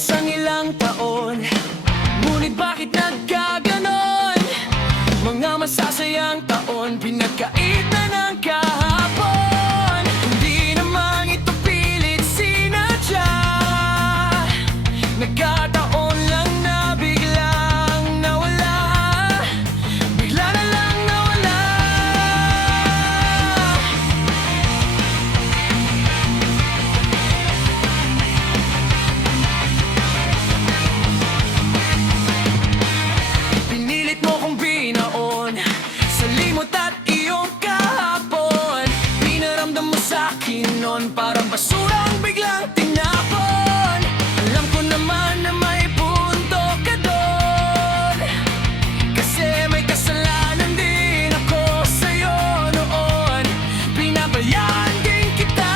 Lumipas ang ilang taon, ngunit bakit nagkaganon? Mga masasayang taon, pinagkaitan ng kahapon. Hindi naman ito pilit sinadya, nagkataon lang na biglang nawala. Bigla na lang nawala. Pinilit mo kong binaon sa limot at iyong kahapon. Pinaramdam mo sa'kin nun parang basura ang biglang tinapon. Alam ko naman na may punto ka doon, kasi may kasalanan din ako sa'yo noon. Pinabayaan din kita.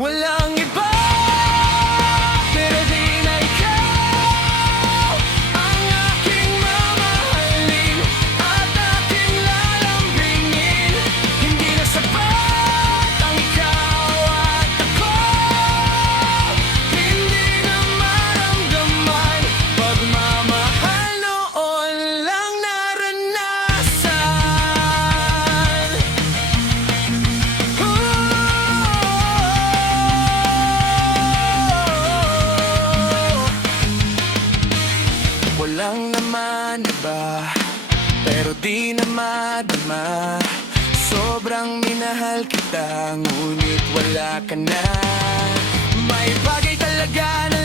Walang iba, pero di na ikaw ang aking mamahalin at aking lalambingin. Hindi na sapat ang ikaw at ako. Hindi na maramdaman pagmamahal noon lang naranasan. Walang naman iba, pero di na madama. Sobrang minahal kita, ngunit wala ka na. May bagay talaga na